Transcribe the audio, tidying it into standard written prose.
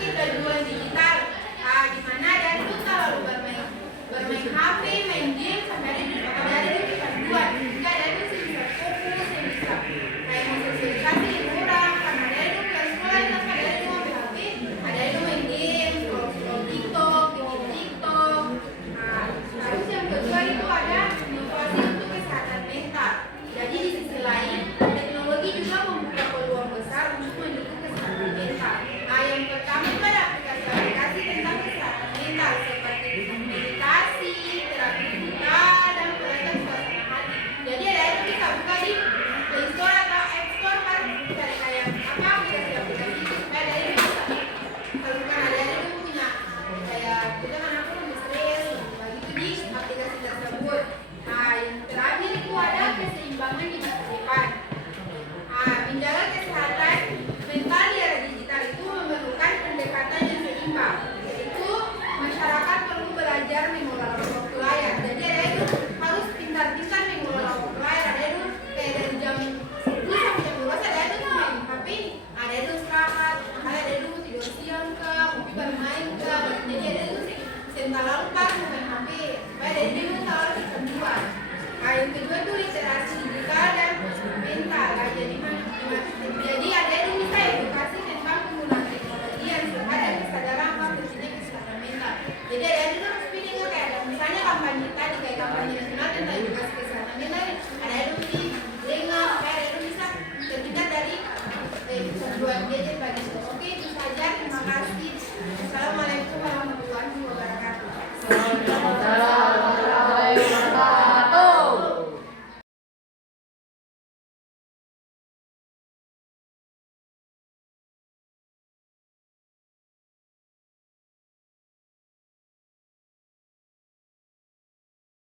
kecanduan digital. Di mana ada itu selalu bermain HP, main game sampai ada itu kecanduan. Jika ada itu sih bisa fokus, yang bisa kayak mensosialisasi orang, karena ada itu kelas sekolah yang ada itu main HP, ada itu main game, scroll TikTok, bikin TikTok. Terus yang kedua itu ada inovasi untuk kesehatan mental. Jadi di sisi lain, teknologi juga membuka peluang besar untuk mendukung kesehatan mental. Yang pertama itu ada aplikasi tentang kesehatan mental seperti meditasi, terapi digital, dan perawatan suasana hati. Jadi ada itu bisa buka di Play Store atau App Store, kan cari kayak apa aplikasi-aplikasi itu supaya ada itu bisa. Kalau bukan ada itu punya kayak kita kan aku lebih stres, begitu di aplikasi tersebut. Yang terakhir itu ada keseimbangan di masa depan. Menjaga kesehatan mental di era digital itu memerlukan pendekatan yang seimbang. Yaitu masyarakat perlu belajar mengelola waktu layar. Jadi ada itu harus pintar-pintar mengelola waktu layar. Ada itu kayak dari jam 10 sampai jam 12 ada itu main HP, ada itu istirahat, ada itu tidur siang ke, mungkin bermain ke. Jadi ada itu sentral lupa main HP. Supaya ada itu selalu kecanduan. Yang kedua itu literasi digital dan mental. Jadi ada itu bisa edukasi tentang penggunaan teknologi yang serta dan kesadaran apa pentingnya kesehatan mental. Jadi ada itu harus pilih kayak misalnya kampanye tadi kayak kampanye